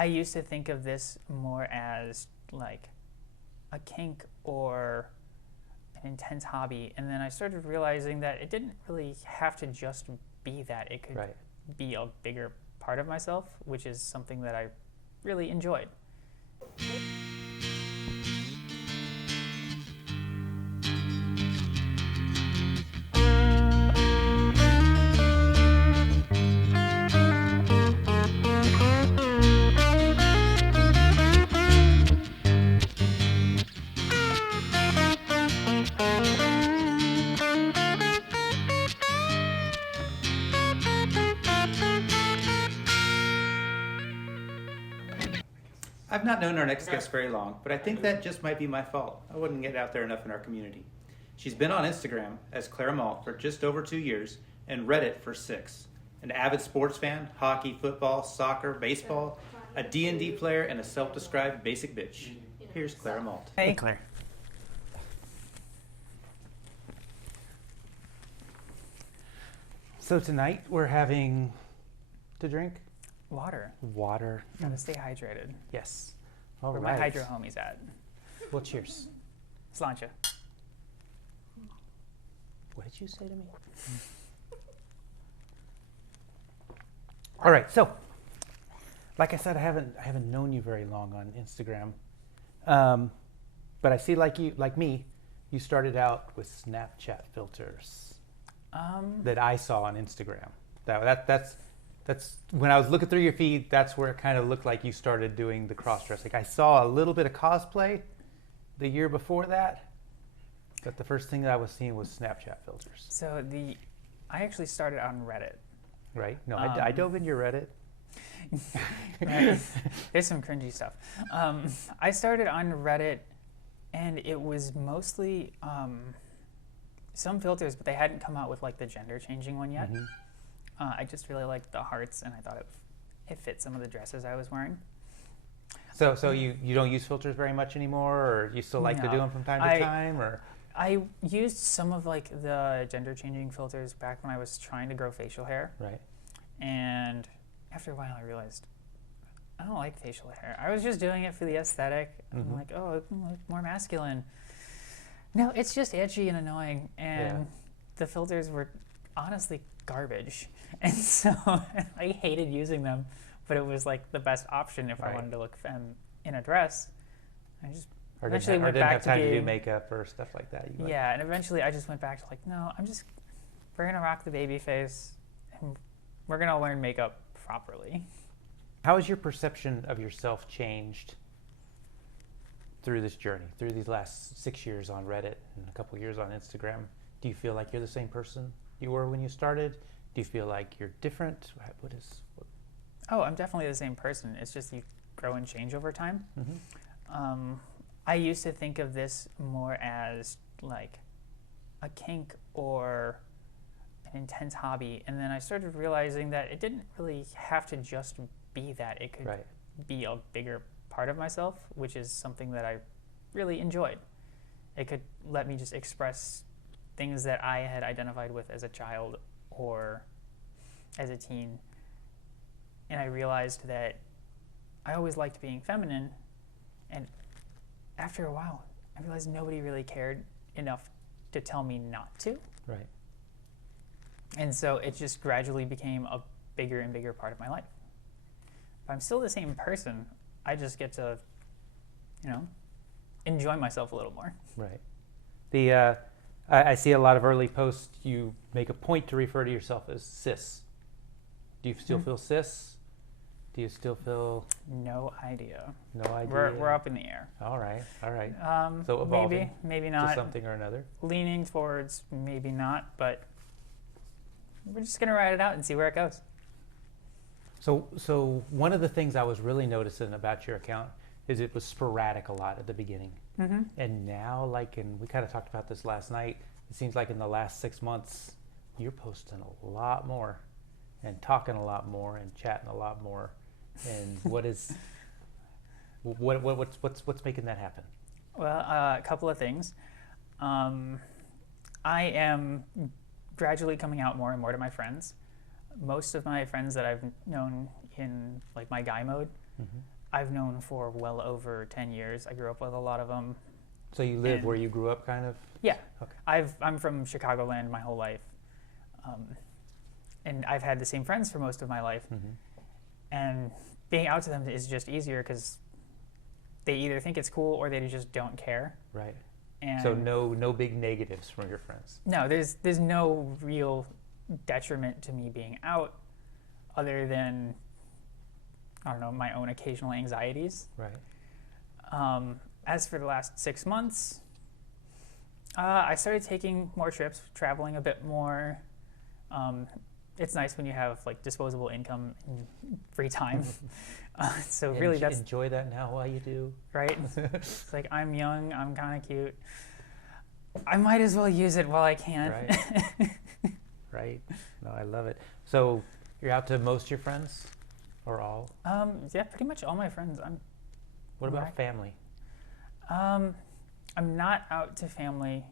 I used to think of this more as like a kink or an intense hobby, and then I started realizing that it didn't really have to just be that. It could be a bigger part of myself, which is something that I really enjoyed. I've not known our next guest very long, but I think that just might be my fault. I wouldn't get out there enough in our community. She's been on Instagram as Claire Amalt for just over 2 years and Reddit for 6. An avid sports fan, hockey, football, soccer, baseball, a D&D player, and a self-described basic bitch. Here's Claire Amalt. Hey, Claire. So tonight we're having to drink Water. water. Gotta stay hydrated. Yes. All Where right. my hydro homies at? Well, cheers. Sláinte. What did you say to me? All right. So, like I said, I haven't known you very long on Instagram, but I see like me, you started out with Snapchat filters that I saw on Instagram. That's when I was looking through your feed. That's where it kind of looked like you started doing the cross-dressing. I saw a little bit of cosplay the year before that, but the first thing that I was seeing was Snapchat filters. So I actually started on Reddit. Right? No, I dove into your Reddit. There's some cringy stuff. I started on Reddit, and it was mostly some filters, but they hadn't come out with like the gender changing one yet. Mm-hmm. I just really liked the hearts, and I thought it fit some of the dresses I was wearing. So you don't use filters very much anymore, or you still like to do them from time to time, or? I used some of like the gender changing filters back when I was trying to grow facial hair. Right. And after a while I realized I don't like facial hair. I was just doing it for the aesthetic. Mm-hmm. I'm like, oh, it can look more masculine. No, it's just itchy and annoying, and the filters were honestly garbage. And so I hated using them, but it was like the best option if I wanted to look femme in a dress. I just eventually went back have time to do makeup or stuff like that. Yeah, and eventually I just went back to like, no, we're gonna rock the baby face, and we're gonna learn makeup properly. How has your perception of yourself changed through this journey, through these last 6 years on Reddit and a couple years on Instagram? Do you feel like you're the same person you were when you started? Do you feel like you're different? Oh, I'm definitely the same person. It's just you grow and change over time. Mm-hmm. I used to think of this more as like a kink or an intense hobby, and then I started realizing that it didn't really have to just be that. It could be a bigger part of myself, which is something that I really enjoyed. It could let me just express things that I had identified with as a child or as a teen. And I realized that I always liked being feminine, and after a while, I realized nobody really cared enough to tell me not to. Right. And so it just gradually became a bigger and bigger part of my life. But I'm still the same person. I just get to, enjoy myself a little more. Right. I see a lot of early posts. You make a point to refer to yourself as cis. Do you still feel cis? Do you still feel? No idea. No idea. We're up in the air. All right. So evolving, maybe not. To something or another. Leaning towards maybe not, but we're just gonna ride it out and see where it goes. So one of the things I was really noticing about your account is it was sporadic a lot at the beginning. Mm-hmm. And now, we kind of talked about this last night, it seems like in the last 6 months, you're posting a lot more and talking a lot more and chatting a lot more. And what's making that happen? Well, a couple of things. I am gradually coming out more and more to my friends. Most of my friends that I've known in like my guy mode I've known for well over 10 years. I grew up with a lot of them. So you live where you grew up, kind of? Yeah. Okay. I'm from Chicagoland my whole life. And I've had the same friends for most of my life. And being out to them is just easier because they either think it's cool or they just don't care. Right. And So no big negatives from your friends. no, there's no real detriment to me being out other than, I don't know, my own occasional anxieties. Right. As for the last 6 months, I started taking more trips, traveling a bit more. It's nice when you have like disposable income and free time. So really, that's enjoy that now while you do. right. It's like I'm young, I'm kind of cute. I might as well use it while I can. Right. Right. No, I love it. So you're out to most of your friends, or all? Yeah, pretty much all my friends. What about Right. family? I'm not out to family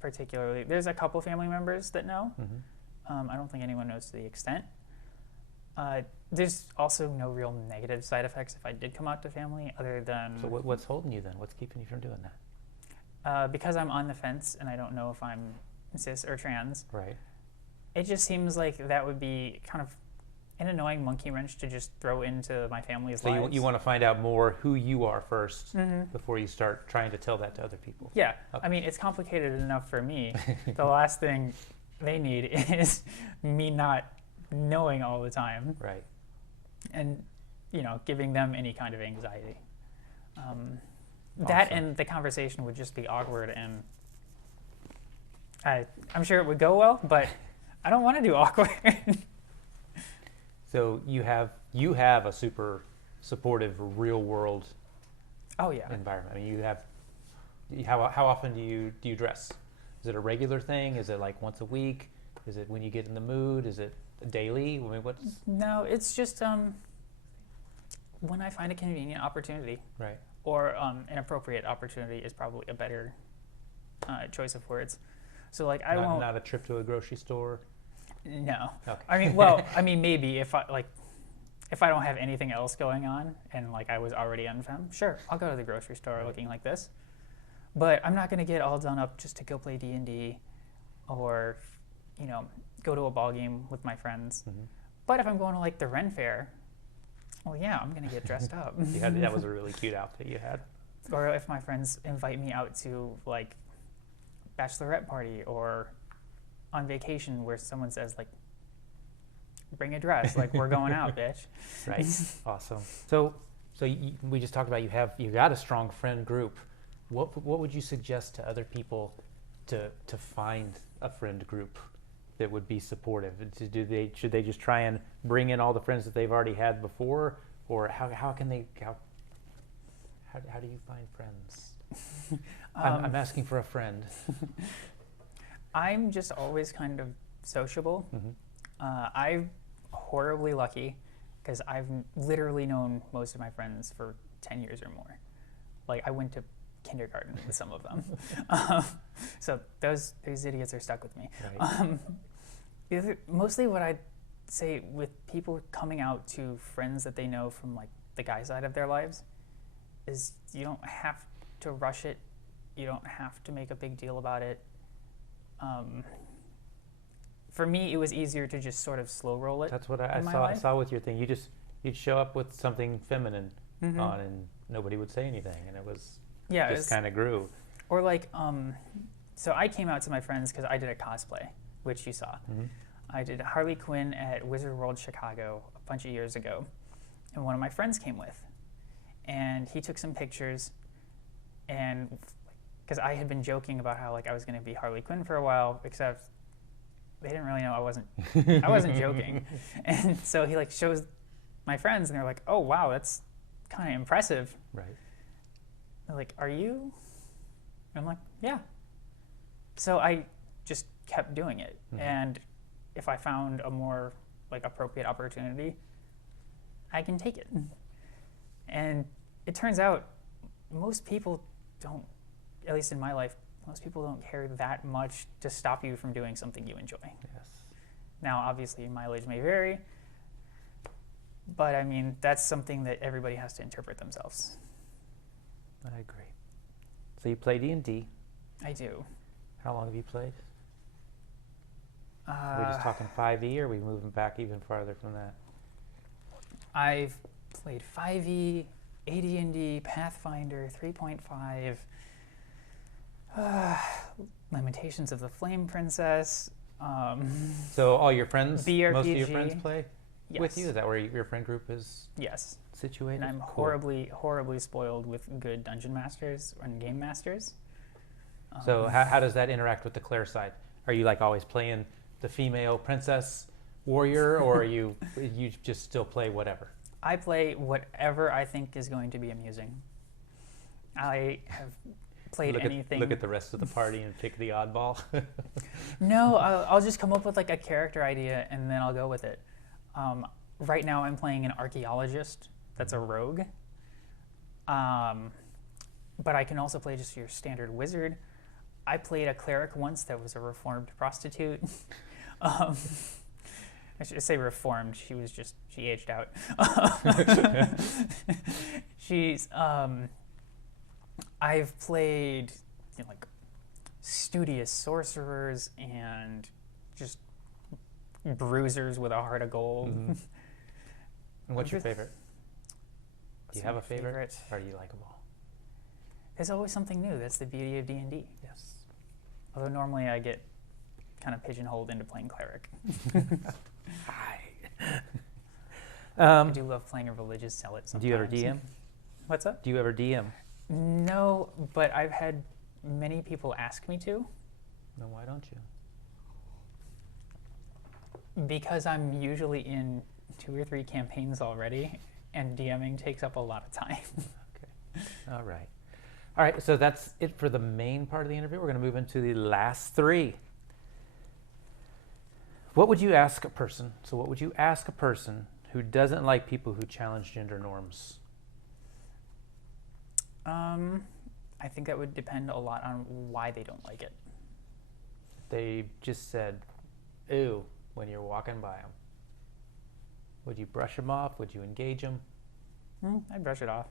particularly. There's a couple family members that know. I don't think anyone knows to the extent. There's also no real negative side effects if I did come out to family, other than So what's holding you then? What's keeping you from doing that? because I'm on the fence and I don't know if I'm cis or trans. Right. It just seems like that would be kind of an annoying monkey wrench to just throw into my family's So lives. you want to find out more who you are first before you start trying to tell that to other people. Yeah, Okay. I mean, it's complicated enough for me. The last thing they need is me not knowing all the time Right. and, giving them any kind of anxiety. That Awesome. and the conversation would just be awkward, and I'm sure it would go well, but I don't want to do awkward. So you have a super supportive real world Oh yeah. environment. I mean, how often do you dress? Is it a regular thing? Is it like once a week? Is it when you get in the mood? Is it daily? I mean, what's No, it's just when I find a convenient opportunity, right? or an appropriate opportunity is probably a better choice of words. So like I won't. Not a trip to a grocery store. No. Okay. I mean, maybe if I don't have anything else going on and like I was already unfemme, sure, I'll go to the grocery store Right. looking like this. But I'm not gonna get all done up just to go play D&D, or go to a ball game with my friends. But if I'm going to like the Ren Fair, well, yeah, I'm gonna get dressed up. That was a really cute outfit you had. Or if my friends invite me out to like bachelorette party or on vacation where someone says like, bring a dress, like we're going out, bitch. Right. Awesome. So we just talked about you got a strong friend group. What would you suggest to other people to find a friend group that would be supportive? Should they just try and bring in all the friends that they've already had before, or how do you find friends? I'm asking for a friend. I'm just always kind of sociable. I'm horribly lucky because I've literally known most of my friends for 10 years or more. Like I went to kindergarten with some of them. So those idiots are stuck with me. Right. Mostly what I'd say with people coming out to friends that they know from like the guy side of their lives is you don't have to rush it. You don't have to make a big deal about it. For me, it was easier to just sort of slow roll it. That's what I in my saw. I life. saw with your thing. You'd show up with something feminine on, and nobody would say anything, and it was Yeah, it just was- kind of grew. Or like, so I came out to my friends because I did a cosplay, which you saw. I did Harley Quinn at Wizard World Chicago a bunch of years ago, and one of my friends came with, and he took some pictures, and because I had been joking about how like I was going to be Harley Quinn for a while, except they didn't really know I wasn't joking, and so he like shows my friends, and they're like, "Oh wow, that's kind of impressive." Right. They're like, "Are you?" And I'm like, "Yeah." So I just kept doing it, and if I found a more like appropriate opportunity, I can take it. And it turns out most people don't, at least in my life, most people don't care that much to stop you from doing something you enjoy. Yes. Now, obviously, mileage may vary. But I mean, that's something that everybody has to interpret themselves. I agree. So you play D&D. I do. How long have you played? Are we just talking 5e, or are we moving back even farther from that? I've played 5e, AD&D, Pathfinder, 3.5, Lamentations of the Flame Princess. So all your friends, BRPG. most of your friends play with Yes. you? Is that where your friend group is Yes. situated? And I'm Cool. horribly spoiled with good dungeon masters and game masters. So how does that interact with the Claire side? Are you like always playing the female princess warrior, or are you just still play whatever? I play whatever I think is going to be amusing. I have played anything. Look at the rest of the party and pick the oddball. No, I'll just come up with like a character idea and then I'll go with it. Right now I'm playing an archaeologist that's a rogue. But I can also play just your standard wizard. I played a cleric once that was a reformed prostitute. I should say reformed. She aged out. I've played like studious sorcerers and just bruisers with a heart of gold. Mm-hmm. And what's your What's favorite? Do you have a favorite? Or do you like them all? There's always something new. That's the beauty of D&D. Yes. Although normally I get kind of pigeonholed into playing cleric. Hi. I do love playing a religious zealot sometimes. Do you ever DM? What's up? Do you ever DM? No, but I've had many people ask me to. Then why don't you? Because I'm usually in 2 or 3 campaigns already, and DMing takes up a lot of time. Okay. All right. All right, so that's it for the main part of the interview. We're going to move into the last 3. What would you ask a person? So what would you ask a person who doesn't like people who challenge gender norms? I think that would depend a lot on why they don't like it. They just said, ew, when you're walking by them. Would you brush them off? Would you engage them? I'd brush it off.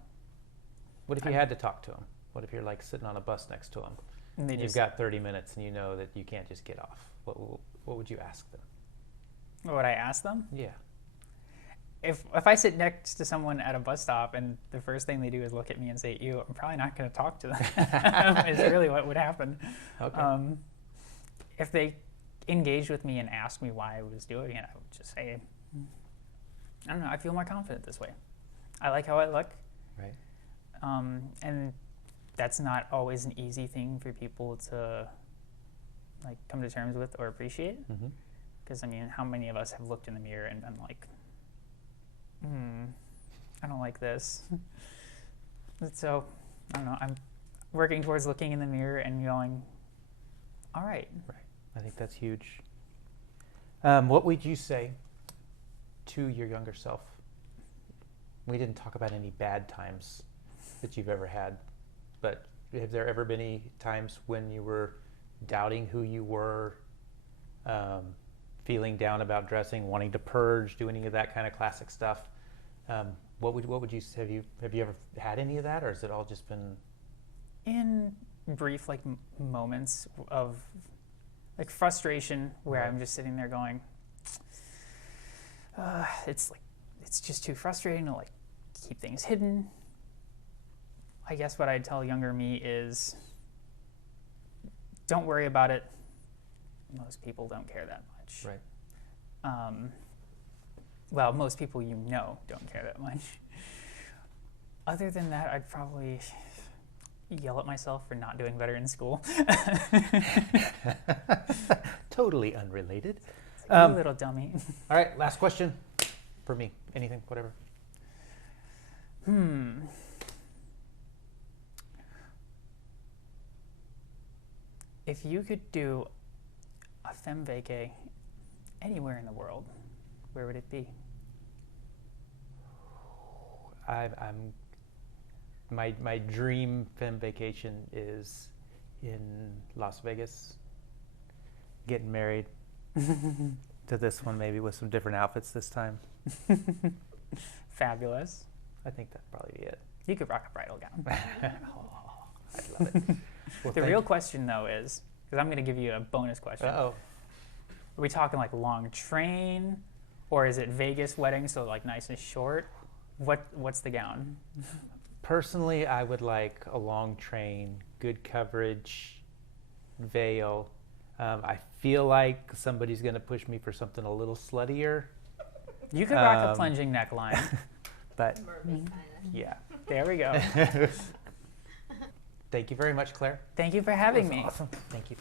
What if you had to talk to them? What if you're like sitting on a bus next to them? And they You've just, got 30 minutes and you know that you can't just get off. What would you ask them? what would I ask them? Yeah. If I sit next to someone at a bus stop and the first thing they do is look at me and say ew, I'm probably not going to talk to them. Is really what would happen. Okay. If they engaged with me and asked me why I was doing it, I would just say, I don't know, I feel more confident this way. I like how I look. Right. And that's not always an easy thing for people to like come to terms with or appreciate. Mm-hmm. Because I mean, how many of us have looked in the mirror and been like, I don't like this. So, I don't know, I'm working towards looking in the mirror and going, all right. Right. I think that's huge. What would you say to your younger self? We didn't talk about any bad times that you've ever had, but have there ever been any times when you were doubting who you were, feeling down about dressing, wanting to purge, do any of that kind of classic stuff? What would you have you ever had any of that, or has it all just been In brief, like moments of like frustration where Right. I'm just sitting there going, it's just too frustrating to like keep things hidden. I guess what I'd tell younger me is, don't worry about it. Most people don't care that much. right? Well, most people don't care that much. Other than that, I'd probably yell at myself for not doing better in school. Totally unrelated. You little dummy. All right, last question for me. Anything, whatever. If you could do a femme vacay anywhere in the world, where would it be? My dream femme vacation is in Las Vegas. Getting married to this one, maybe with some different outfits this time. Fabulous. I think that'd probably be it. You could rock a bridal gown. Oh, I love it. Well, The real question, though, is, because I'm going to give you a bonus question. Uh-oh. Are we talking like long train, or is it Vegas wedding, so like nice and short? What's the gown? Personally, I would like a long train, good coverage, veil. I feel like somebody's going to push me for something a little sluttier, You could rock a plunging neckline. but Mermaid kind of. yeah. There we go. Thank you very much, Claire. Thank you for having That was me. Awesome. Thank you.